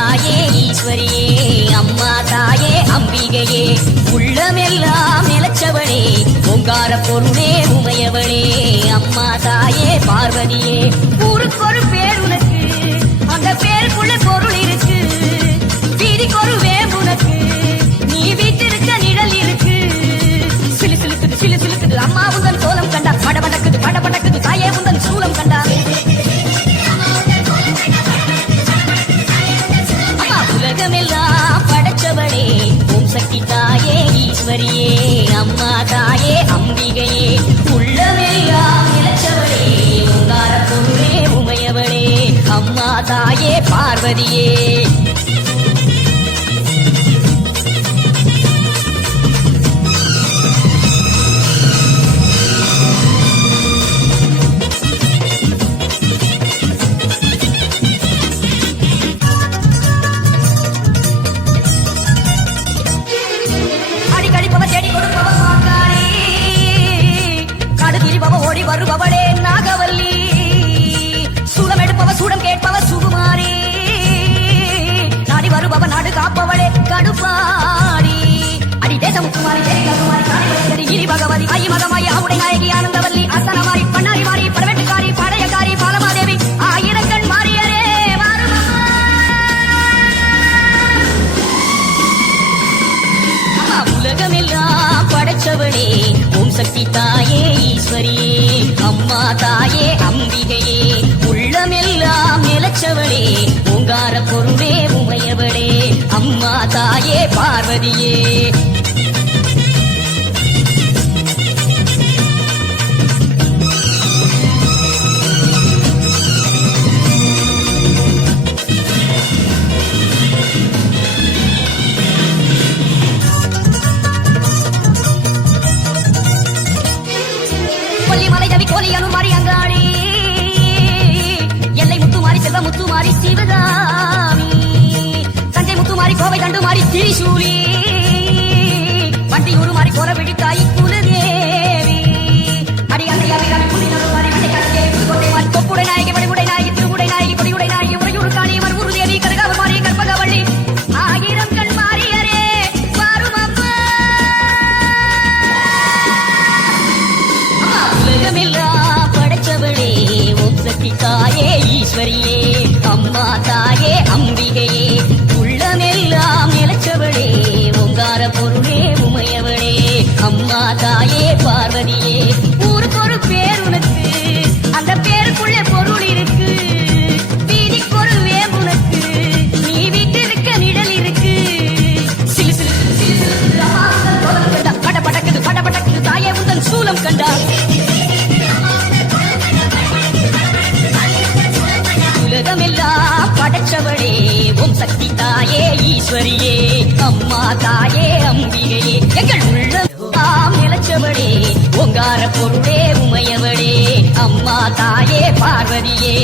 தாயே ஈஸ்வரியே அம்மா தாயே அம்பிகையே உள்ளமெல்லாம் நிலச்சவளே ஓங்கார பொருளே உமையவளே அம்மா தாயே பார்வதியே ஊருக்கொரு பேர் உனக்கு அந்த பேருக்குள்ள பொருள் இருக்கு வீதிக்கொரு வேம்பு உனக்கு நீ வீட்டிருக்க நிழல் இருக்கு சிலு சிலுக்குது சிலு சிலுக்குது அம்மா உந்தன் கோலம் கண்டா படபடக்குது தாயே உந்தன் சூலம் கண்டா உலகமெல்லாம் படைச்சவளே ஓம் சக்தி தாயே ஈஸ்வரியே அம்மா தாயே அம்பிகையே உள்ளமெல்லாம் நிலச்சவளே ஓங்கார பொருளே உமையவளே அம்மா தாயே பார்வதியே வருபவளே நாகவல்லி சூலம் எடுப்பவ சூடம் கேட்பவ சுகுமாரி நாடி வருபவ நாடு காப்பவளே கடுப்பாடி அடி தேசமுக்குமாரி தேரி கிரி பகவதி ஐ மகமாயி ஆவுடை நாயகி ஆனந்தவல்லி அசனமாரி பண்ணாரி மாறி பரவெட்டுக்காரி படையக்காரி பாலமாதேவி ஆயிரக்கண் மாறியரே உலகமெல்லாம் படைச்சவளே ஓம் சக்தி தாயே ஈஸ்வரியே அம்மா தாயே அம்பிகையே உள்ளமெல்லாம் நிலச்சவளே ஓங்கார பொருளே உமையவளே அம்மா தாயே பார்வதியே கோலியனுமாரி அங்காளி எல்லை முத்துமாரி செல்வ முத்துமாரி சிவகாமி தஞ்சை முத்துமாரி கோவை தண்டுமாரி திரிசூலி வண்டியூரு மாறி கோல விழித்தாய் குலதேவி அடியாரி புலிநருமாரி வெண்டைக்காட்சியை புதுக்கோட்டை மாறி கொப்புடை நாயகி வடிவுடை நாயகி திருவுடை நாயகி பொடியுடை நாயகி உறையூர் காளி மறுபூர் தேவி கனகாவர் மாறி கற்பகவள்ளி ஆயிரம் கண் மாறியரே வாரும் அம்மா உலகமெல்லாம் படைச்சவளே ஓம் சக்தி தாயே ஈஸ்வரியே அம்மா தாயே அம்பிகையே உள்ளமெல்லாம் நிலச்சவளே ஓங்கார பொருளே உமையவளே அம்மா தாயே பார்வதியே ஊருக்கொரு பேர் உனக்கு அந்த பேருக்குள்ள பொருள் இருக்கு வீதிக்கொரு வேம்பு உனக்கு நீ வீட்டிருக்க நிழல் இருக்கு சிலு சிலு படபடக்குது தாயே உந்தன் சூலம் கண்டா உலகமெல்லாம் படைச்சவளே ஓம் சக்தி தாயே ஈஸ்வரியே அம்மா தாயே அம்பிகையே எங்கள் உள்ளம் நிலச்சவளே ஓங்கார பொருளே உமையவளே அம்மா தாயே பார்வதியே